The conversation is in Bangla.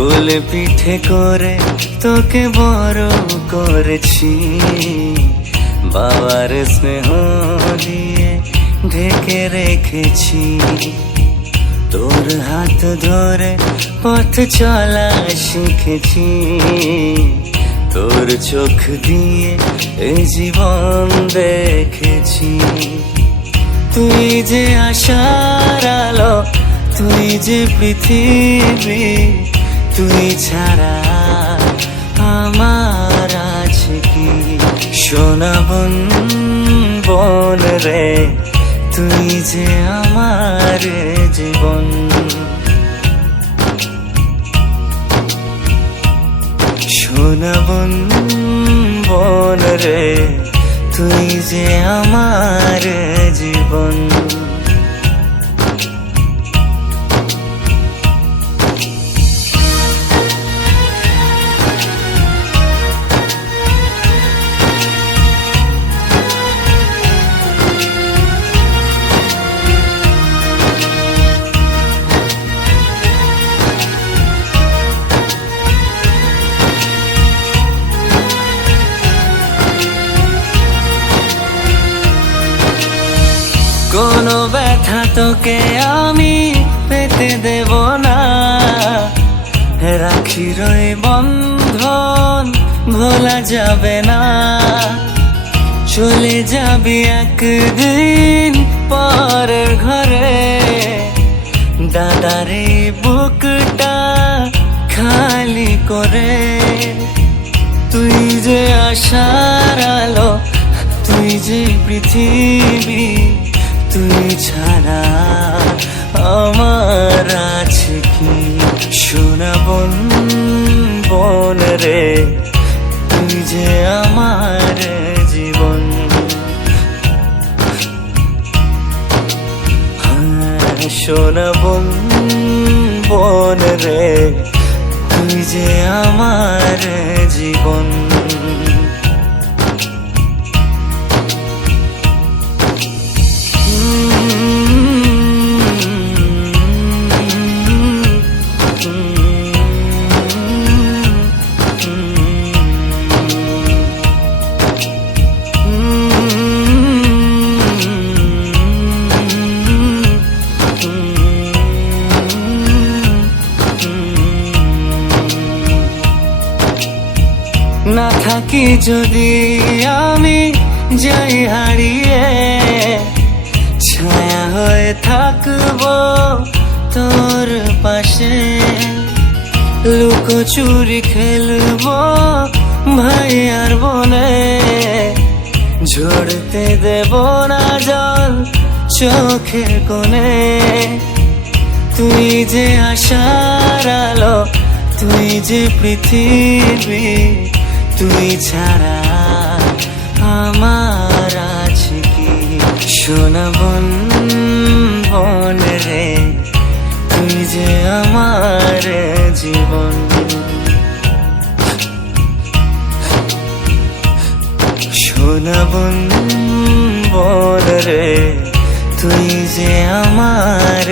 কোলে পিঠে করে তোকে বড় করেছি, বাবার স্নেহ দিয়ে ঢেকে রেখেছি। তোর হাত ধরে পথ চলা শিখেছি, তোর চোখ দিয়ে এই জীবন দেখেছি। তুই যে আশার আলো, তুই যে পৃথিবী, তুই ছাড়া আমার আছে কি? সোনা বন বন রে, তুই যে আমার জীবন। সোনা বন বন রে, তুই যে আমার জীবন। কোনো ব্যথা তোকে আমি পেতে দেব না, রাখির ওই বন্ধন ভোলা যাবে না। চলে যাবি একদিন পরের ঘরে, দাদারে বুকটা খালি করে। তুই যে আশার আলো, তুই যে পৃথিবী, তুই ছাড়া আমার আছে কি? সোনা বন বন রে, তুই যে আমার জীবন। সোনা বন বন রে, তুই যে আমার জীবন। না থাকি যদি আমি যাই হারিয়ে, ছায়া হয়ে থাকবো তোর পাশে। লুকোচুরি খেলবো ভাই আর বোনে, ঝরতে দেব না জল চোখের কোণে। তুই যে আশার আলো, তুই যে পৃথিবী, তুই ছাড়া আমার আছে কি? সোনা বন বন রে, তুই যে আমার জীবন। সোনা বন বন রে, তুই যে আমার